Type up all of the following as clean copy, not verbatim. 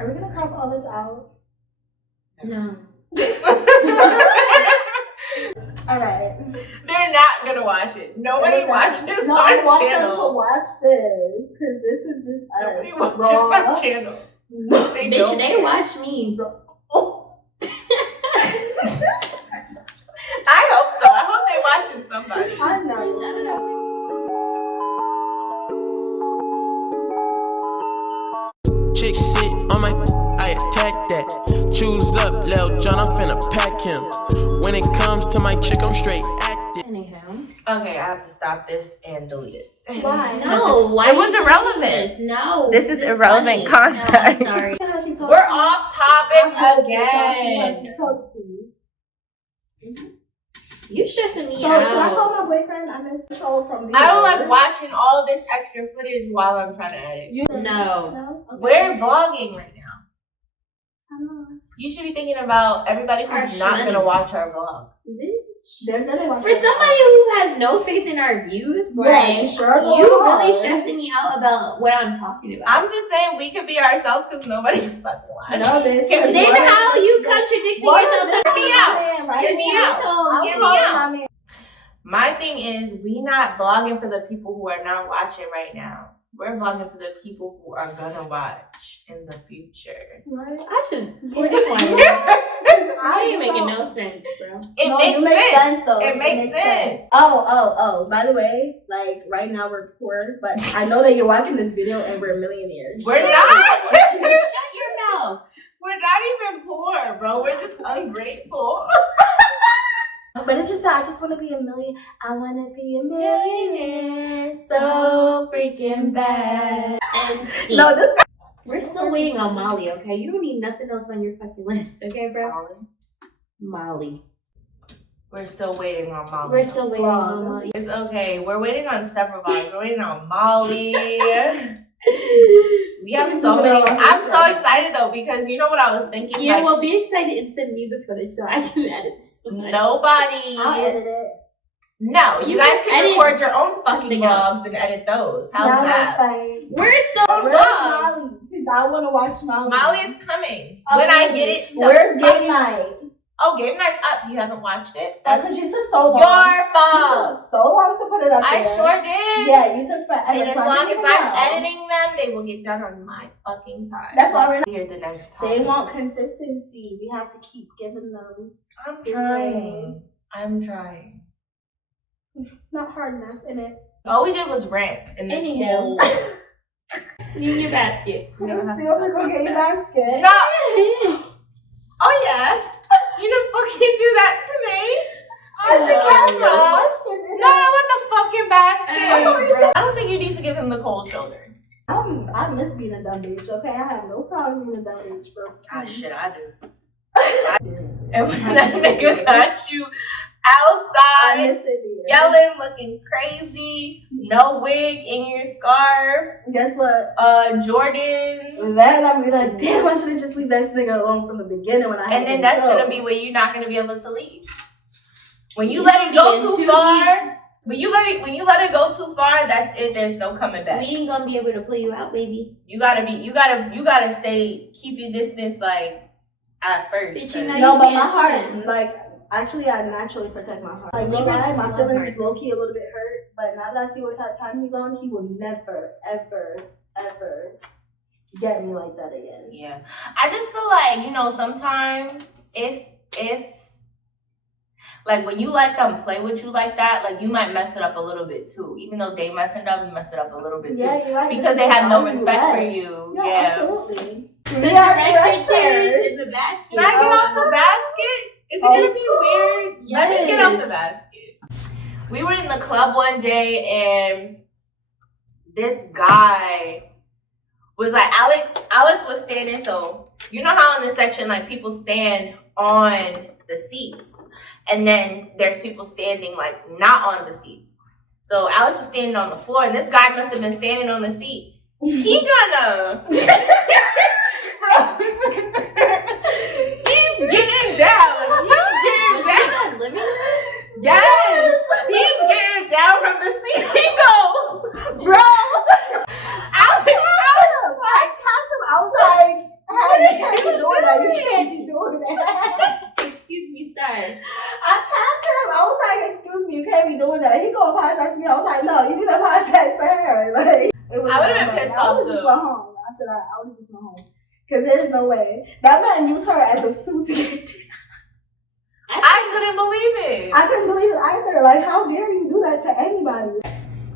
Are we gonna crop all this out? No. Alright. They're not gonna watch it. Nobody watches this no, on I want channel. them to watch this because this is just us. Nobody watches our channel. No, they Bitch, don't. they watch me. Oh. I hope so. I hope they watching somebody. I know. Chick sit on my, I attack that. Choose up, Lil John, I'm finna pack him. When it comes to my chick, I'm straight active. Anyhow. Okay, I have to stop this and delete it. Why? No, why? It was irrelevant. No. This is irrelevant content. No, sorry. We're off topic How again. she talks to you. You stressing me So out. should I call my boyfriend? I'm in control from the. I don't like watching all this extra footage while I'm trying to edit. No. No? Okay. We're vlogging right now. I know. You should be thinking about everybody who's not shmoney. gonna watch our vlog. They're gonna watch For it. somebody who has no faith in our views, Yeah, like, sure you are. really stressing me out about what I'm talking about. I'm just saying we could be ourselves because nobody's fucking watching. No, bitch. Get Then What? how you contradicting yourself? Get me out. Man, right Get me now. out. I'm Get me calling out. my man. My thing is, we not vlogging for the people who are not watching right now. We're vlogging for the people who are gonna watch in the future. Right? I should. Yeah. Where this one? I ain't making no sense, bro. It No, makes you make sense. though. It makes sense. Oh. By the way, like right now we're poor, but I know that you're watching this video and we're millionaires. We're So- not. Shut your mouth. We're not even poor, bro. We're just ungrateful. But it's just that I just want to be a million. I want to be a millionaire so freaking bad. And No, this. we're still waiting on Molly, okay? You don't need nothing else on your fucking list, okay, bro? Molly. We're still waiting on Molly. We're still waiting on Molly. It's okay. We're waiting on several vlogs. We're waiting on Molly. We have so many. I'm so excited though because you know what I was thinking. Yeah, like, well, be excited and send me the footage so I can edit this one. nobody. I'll edit it. No, you You guys just can edit record your own fucking something vlogs else. and edit those. How's No, that? fine. We're still Where's vlogs. Molly? Because I want to watch Molly. Molly is coming Oh, when I really? get it. To Where's game fucking- night? Oh, game night's up. You haven't watched it. That's Because you took so long. your You fault. took so long to put it up I there. sure did. Yeah, you took forever. And as so I long didn't as even I'm know. editing them, they will get done on my fucking time. That's why we're not. Here the next time. They want consistency. We have to keep giving them. I'm trying. I'm trying. Not hard enough in it. All we did was rant in this Anyhow. whole. leave your basket. We don't have to Still talk go about get your that. basket. No. Oh yeah. You didn't fucking do that to me. I just asked you a No. question. No, I want the fucking basket. Hey, bro. I don't think you need to give him the cold shoulder. I miss being a dumb bitch, okay? I have no problem being a dumb bitch, bro. Ah, shit, I do. And when that nigga got you I outside, miss it there. yelling, looking crazy, no wig in your scarf, Guess what? Jordans. Then I'm gonna be like, damn, I should have just leave that nigga alone from the beginning when I had And then to that's go. gonna be where you're not gonna be able to leave. When you You let it gonna be go in too too far, when you let it go too far, that's it. There's no coming We back. ain't gonna be able to pull you out, baby. You gotta stay, keep your distance like at first. Bitch, you know 'cause- No, but can't my heart, swim. like, actually, I naturally protect my heart. Like, no You lie, just my love feelings heart. is low key a little bit hurt, but now that I see what type of time he's on, he will never, ever, ever get me like that again. Yeah, I just feel like, you know, sometimes if like when you let them play with you like that, like you might mess it up a little bit too. Even though they mess it up, you mess it up a little bit too. Yeah, you're right. Because they have no respect for you. Yeah, Yeah. absolutely. The We are director directors. is the basket. Should I get off the basket? Is it gonna be weird? Let me get off the Yes. basket. We were in the club one day and this guy was like, Alex was standing, so you know how in the section like people stand on the seats and then there's people standing like not on the seats. So Alex was standing on the floor and this guy must have been standing on the seat. He gonna bro. He's getting down. He's getting down. Living room? Yes, he's getting down from the seat. He goes, Bro, Alex, I tapped him. I was like, You can't be doing that. You can't be doing that. Excuse me, sir. I tapped him. I was like, excuse me, you can't be doing that. He gonna apologize to me. I was like, no, you need to apologize to her. Like, it was I would've been pissed I off, would just too. went home. After that, I would just went home. Because there's no way. That man used her as a suit to get I couldn't believe it. I couldn't believe it either. Like, how dare you do that to anybody?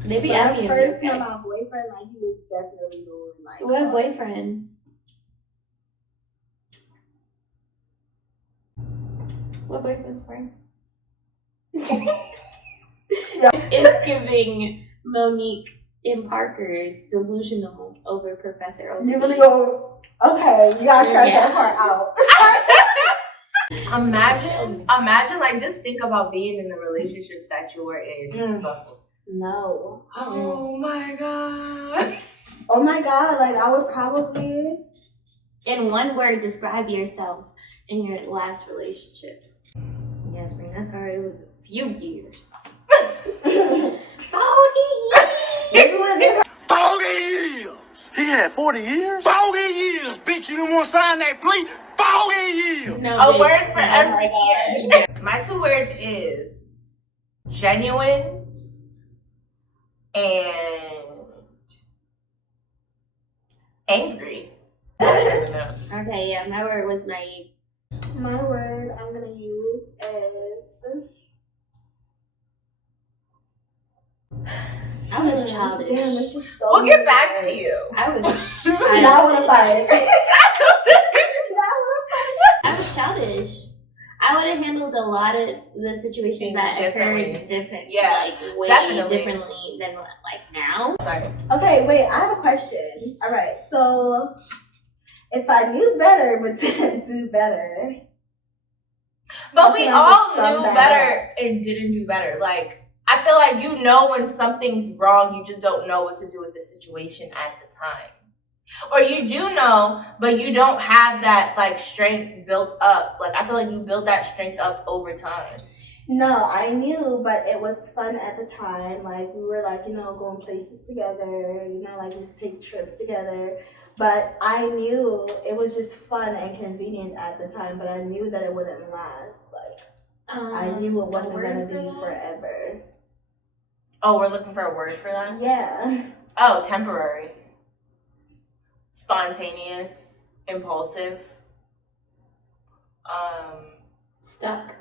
They be But asking at you. first, my boyfriend, like, he was definitely doing, like... What boyfriend? What boyfriend's friend? Yeah. It's giving Monique in Parker's delusional over Professor Oak. You really go... Okay, you gotta scratch that part out. Imagine, like, just think about being in the relationships that you were in. No. Oh my god. Oh my god, like, I would probably... In one word, describe yourself in your last relationship. Yes, Spring, that's hard. It was a few years. 40 years. He had 40 years? 40 years. Bitch, you didn't want to sign that plea? 40 years. No, A bitch. word for No. every year. My 2 words is genuine and angry. Okay, yeah, my word was naive. My word I'm gonna use is... I was childish. Damn, it's just so We'll get back weird. to you. I was Now I wanna childish. fight. I was childish. I would have handled a lot of the situations that occurred different, Yeah, like way definitely. differently than like now. Sorry. Okay, wait, I have a question. Alright, so if I knew better but didn't do better. But how we can I all just sum knew that better and didn't do better. Like, I feel like you know when something's wrong, you just don't know what to do with the situation at the time. Or you do know, but you don't have that, like, strength built up. Like, I feel like you build that strength up over time. No, I knew, but it was fun at the time. Like, we were, like, you know, going places together, you know, like, just take trips together. But I knew it was just fun and convenient at the time, but I knew that it wouldn't last. Like, I knew it wasn't going to be forever. Oh, we're looking for a word for that? Yeah. Oh, temporary. Spontaneous. Impulsive. Stuck.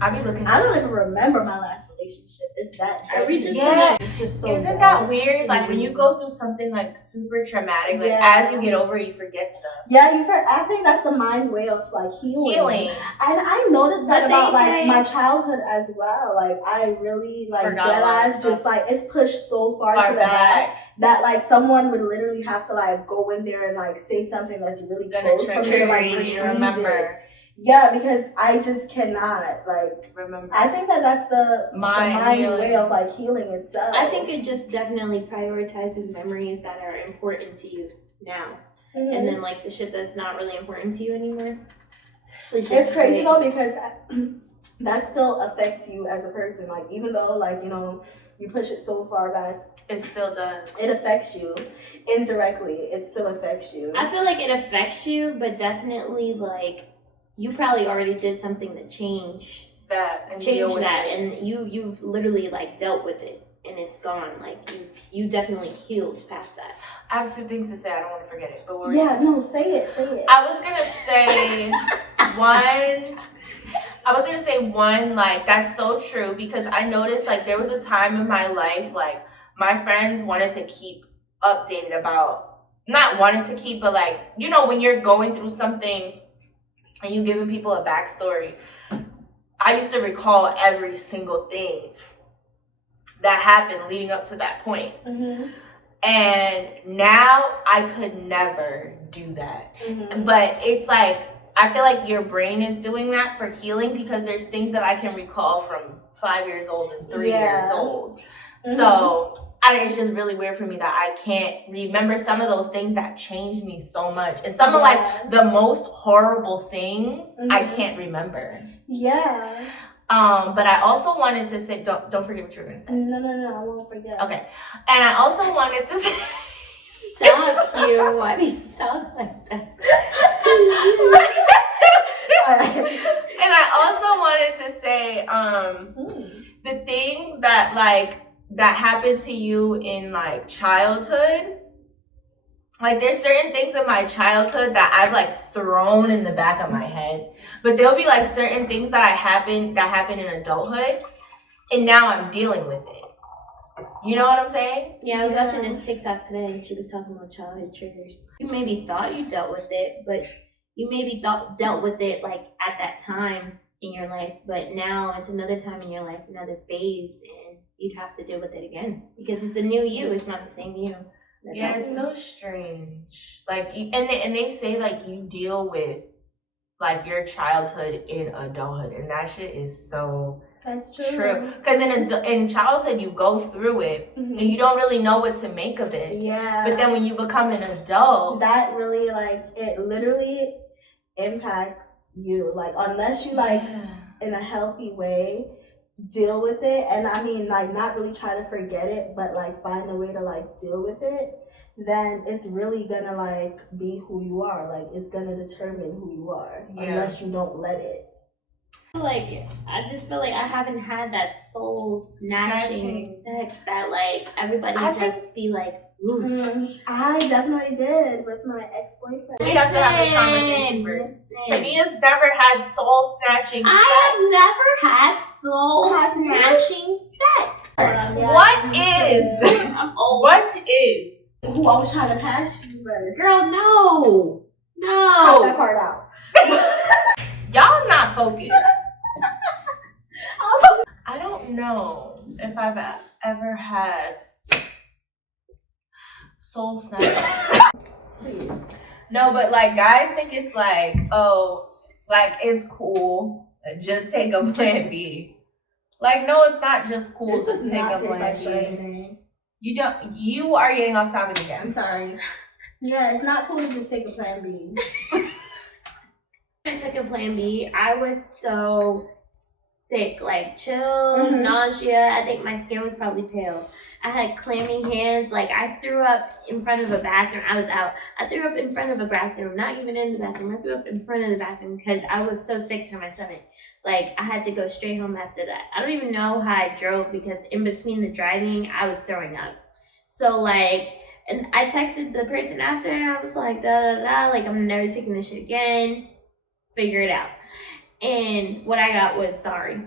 I be looking. I don't even remember my last relationship. It's that. Are we just Yeah. It's just so Isn't bad. that weird? Like when you go through something like super traumatic, like Yeah. as you get over it, you forget stuff. Yeah, I think that's the mind way of like healing. And I noticed that But about they like say- my childhood as well. Like I really like Forgot dead a lot of eyes stuff. just like it's pushed so far Far to the back that like someone would literally have to like go in there and like say something that's really Gonna close for me to trigger like you to retrieve it. remember. Yeah, because I just cannot like. Remember. I think that's the mind healing. way of like healing itself. I think it just definitely prioritizes memories that are important to you now. Mhm. And then like the shit that's not really important to you anymore. It's crazy though because that still affects you as a person. Like even though like you know you push it so far back, It still does. it affects you indirectly. It still affects you. I feel like it affects you, but definitely like you probably already did something to change That and deal change with that, it. and you've literally like dealt with it, and it's gone. Like you definitely healed past that. I have 2 things to say. I don't want to forget it. But Yeah, no, say it. I was gonna say one, like that's so true because I noticed like there was a time in my life like my friends wanted to keep updated about not wanted to keep, but like you know when you're going through something and you giving people a backstory. I used to recall every single thing that happened leading up to that point. Mm-hmm. And now I could never do that. Mm-hmm. But it's like, I feel like your brain is doing that for healing because there's things that I can recall from 5 years old and 3 years old. Mm-hmm. So it's just really weird for me that I can't remember some of those things that changed me so much. And some of like the most horrible things I can't remember. Yeah. But I also wanted to say, don't forget what you were gonna say. No, I won't forget. Okay. And I also wanted to say Stop you. Why do you talk like that? And I also wanted to say, the things that that happened to you in like childhood. Like there's certain things in my childhood that I've like thrown in the back of my head, but there'll be like certain things that happen in adulthood, and now I'm dealing with it. You know what I'm saying? Yeah, I was watching this TikTok today and she was talking about childhood triggers. You maybe thought you dealt with it, but you maybe dealt with it like at that time in your life, but now it's another time in your life, another phase, and you'd have to deal with it again because it's a new you. It's not the same you. Yeah, it's so strange. Like, and they say like you deal with like your childhood in adulthood, and that shit is so. That's true. Because in childhood you go through it and you don't really know what to make of it. Yeah. But then when you become an adult, that really like it literally impacts you. Like unless you like in a healthy way deal with it, and I mean like not really try to forget it, but like find a way to like deal with it, then it's really gonna like be who you are. Like it's gonna determine who you are unless you don't let it. Like I just feel like I haven't had that soul snatching sex that like everybody just be like, ooh. I definitely did with my ex-boyfriend. We have to have this conversation first. Tamia's never had soul snatching sex. I have never had soul snatching sex. What is? What is? Who I was trying to pass you, but girl, no. Cut that part out. Y'all not focused. I don't know if I've ever had soul snatching. Please. No, but like guys think it's like, oh, like it's cool. Just take a plan B. Like no, it's not just cool. Just take a plan B. You are getting off topic again. I'm sorry. Yeah, it's not cool to just take a plan B. I took a plan B. I was so sick, like chills, nausea. I think my skin was probably pale. I had clammy hands. Like I threw up in front of a bathroom. I was out. I threw up in front of a bathroom, not even in the bathroom. I threw up in front of the bathroom because I was so sick to my stomach. Like I had to go straight home after that. I don't even know how I drove because in between the driving, I was throwing up. So like, and I texted the person after and I was like, like I'm never taking this shit again. Figure it out. And what I got was sorry.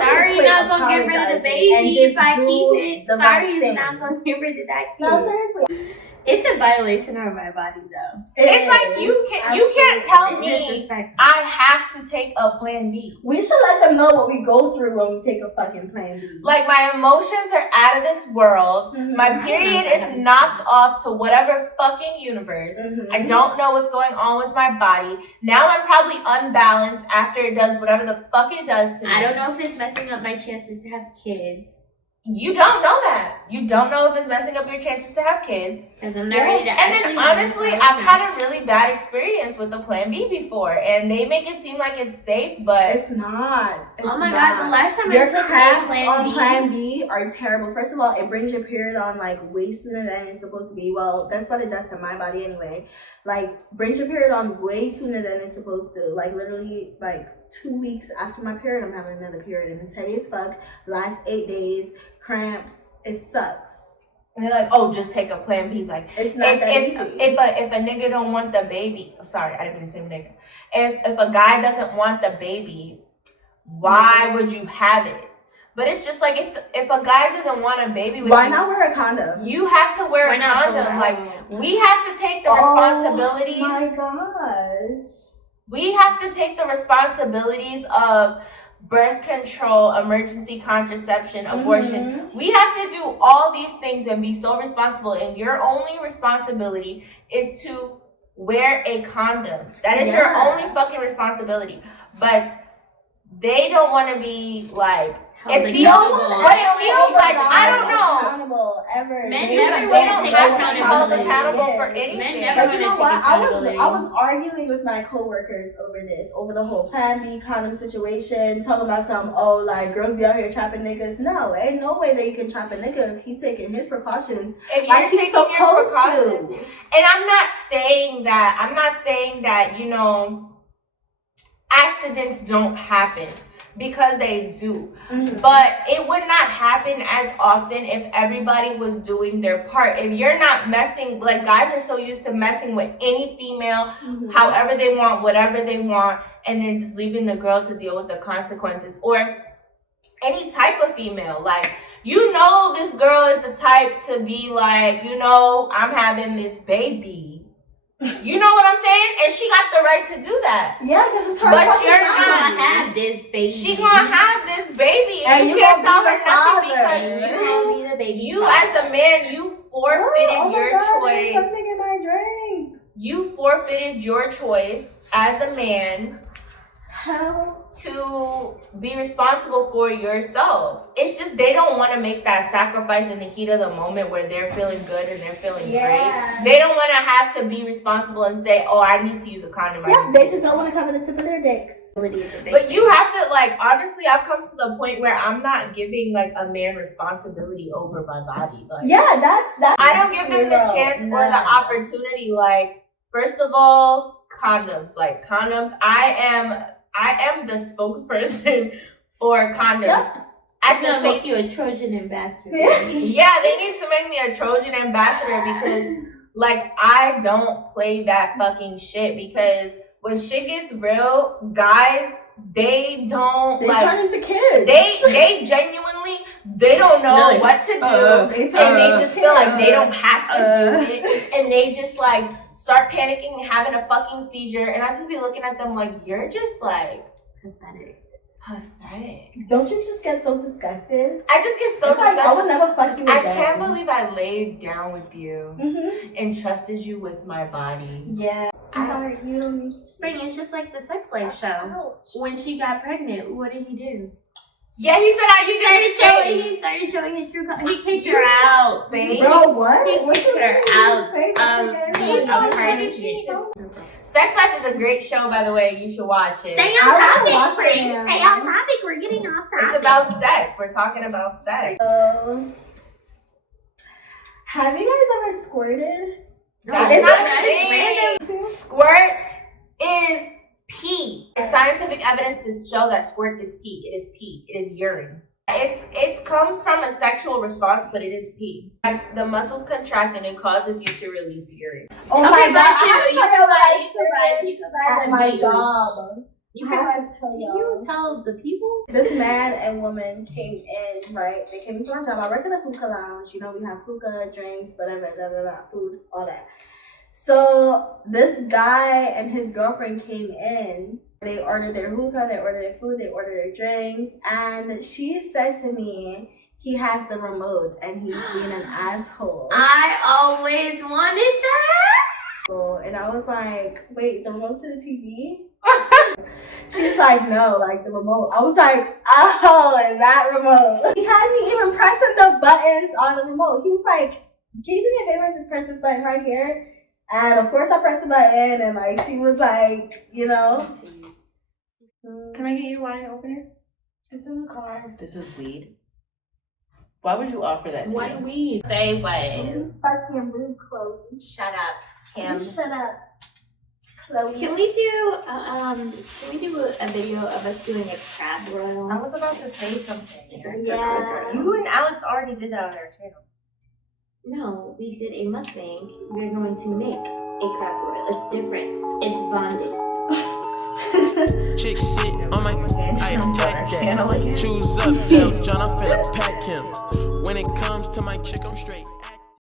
Sorry, not gonna get rid of the baby if I keep it. Sorry, is not gonna get rid of that kid. No, seriously. It's a violation of my body, though. It's like you can't tell me I have to take a plan B. We should let them know what we go through when we take a fucking plan B. Like my emotions are out of this world. My period is knocked off to whatever fucking universe. I don't know what's going on with my body. Now I'm probably unbalanced after it does whatever the fuck it does to me. I don't know if it's messing up my chances to have kids. You don't know that. You don't know if it's messing up your chances to have kids. Because I'm not ready to actually. And then honestly, I've had a really bad experience with the Plan B before, and they make it seem like it's safe, but it's not. Oh my god! The last time your I took cramps on Plan B are terrible. First of all, it brings your period on like way sooner than it's supposed to be. Well, that's what it does to my body anyway. Like brings your period on way sooner than it's supposed to. Like literally, like 2 weeks after my period, I'm having another period, and it's heavy as fuck. Last 8 days. Cramps, it sucks. And they're like, oh, just take a plan B. Like, it's not that easy. If a nigga don't want the baby, sorry, I didn't mean to say nigga. If a guy doesn't want the baby, why would you have it? But it's just like if a guy doesn't want a baby, why not wear a condom? You have to wear a condom. Like we have to take the responsibilities. Oh my gosh. We have to take the responsibilities of birth control, emergency contraception, abortion. We have to do all these things and be so responsible, and your only responsibility is to wear a condom. That is your only fucking responsibility. But they don't want to be like It feels like, I don't know. Accountable ever. Men They never don't wanna know take what accountability. accountable is. for anything. Men never But you know what? I was arguing with my coworkers over the whole Plan B condom situation, talking about some like girls be out here trapping niggas. No, ain't no way that you can trap a nigga if he's taking his precautions. If you're Like he's taking your supposed precautions, to. and I'm not saying that, you know, accidents don't happen, because they do. Mm-hmm. But it would not happen as often if everybody was doing their part. If you're not messing, like guys are so used to messing with any female, however they want, whatever they want, and then just leaving the girl to deal with the consequences. Or any type of female, like, you know, this girl is the type to be like, you know, I'm having this baby. You know what I'm saying? And she got the right to do that. Yeah, because it's her. But fucking you're body. gonna have this baby. She gonna have this baby, and And you you can't gonna tell be her the nothing father. because You gonna be the baby you father. as a man, you forfeited Oh my your God, there's choice. something in my drink. You forfeited your choice as a man How? to be responsible for yourself. It's just they don't want to make that sacrifice in the heat of the moment where they're feeling good and they're feeling great. They don't want to have to be responsible and say, oh, I need to use a condom. Yeah, they just don't want to cover the tip of their dicks. But you have to, like, honestly, I've come to the point where I'm not giving, like, a man responsibility over my body. Like, Yeah, that's. I don't give them the chance or the opportunity. Like, first of all, condoms. Like, condoms, I am the spokesperson for condoms. Yep. I'm gonna make you a Trojan ambassador. Yeah, they need to make me a Trojan ambassador because, like, I don't play that fucking shit, because when shit gets real, guys, they don't, They like, turn into kids. they genuinely, they don't know what to do, and they just feel like they don't have to do it, and they just, like, start panicking and having a fucking seizure, and I just be looking at them like, you're just, like, pathetic. Don't you just get so disgusted? I just get so It's like, disgusted. I would never fuck you again. I can't believe I laid down with you Mm-hmm. and trusted you with my body. Yeah. I'm sorry, you don't need to. Spring, it's just like the Sex Life show. When she got pregnant, what did he do? Yeah, he said He started showing his true colors. He kicked her out. Bro, what? He What kicked you her mean? out Say of something again. the apartment. Sex Life is a great show, by the way. You should watch it. Stay I on wanna topic, watch Spring. it. Stay on topic. We're getting off topic. It's about sex. We're talking about sex. Have you guys ever squirted? That's Is not it- a thing. Squirt is pee. There's scientific evidence to show that squirt is pee. It is pee. It is urine. It comes from a sexual response, but it is pee. As the muscles contract and it causes you to release urine. Oh Okay, my but God, you can buy at my job. You I can have buy. to tell Can y'all. you tell the people? This man and woman came in, right? They came into my job. I work in a hookah lounge. You know, we have hookah, drinks, whatever, food, all that. So this guy and his girlfriend came in. They ordered their hookah, they ordered their food, they ordered their drinks. And she said to me, he has the remote and he's being an asshole. I always wanted that. And I was like, wait, the remote to the TV? She's like, no, like the remote. I was like, oh, and that remote. He had me even pressing the buttons on the remote. He was like, can you do me a favor and just press this button right here? And of course I pressed the button and like she was like, you know. Can I get you wine opener? It's in the car. This is weed. Why would you offer that to What me? weed? Say what? You fucking rude, Chloe. Shut up, Kim. Shut up, Chloe. Can we do a video of us doing a crab roll? I was about to say something. Yeah. You and Alex already did that on our channel. No, we did a mukbang. We're going to make a crab roll. It's different. It's bonding. Chick sit on my, I attack that. Choose up, Lil John, I'm finna